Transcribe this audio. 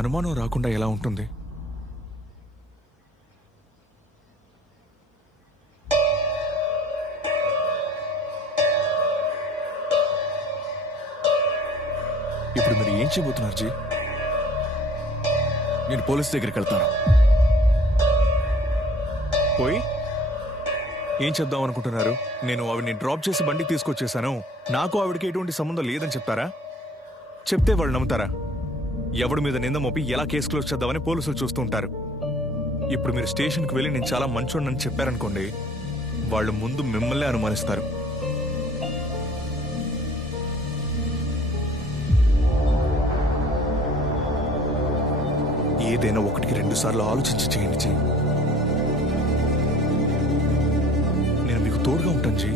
అనుమానం రాకుండా ఎలా ఉంటుంది? ఇప్పుడు మీరు ఏం చేయబోతున్నారు జీ? నేను పోలీస్ దగ్గరికి వెళ్తాను. పోయి ఏం చెప్దాం అనుకుంటున్నారు? నేను ఆవిడని డ్రాప్ చేసి బండికి తీసుకొచ్చేసాను, నాకు ఆవిడకి ఎటువంటి సంబంధం లేదని చెప్తారా? చెప్తే వాళ్ళు నమ్ముతారా? ఎవడి మీద నింద మోపి ఎలా కేసు క్లోజ్ చేద్దామని పోలీసులు చూస్తూ ఉంటారు. ఇప్పుడు మీరు స్టేషన్కి వెళ్ళి నేను చాలా మంచోడినని చెప్పారనుకోండి, వాళ్ళు ముందు మిమ్మల్ని అనుమానిస్తారు. ఏదైనా 1-2 సార్లు ఆలోచించి చేయండి జీ. నేను మీకు తోడుగా ఉంటాను జీ.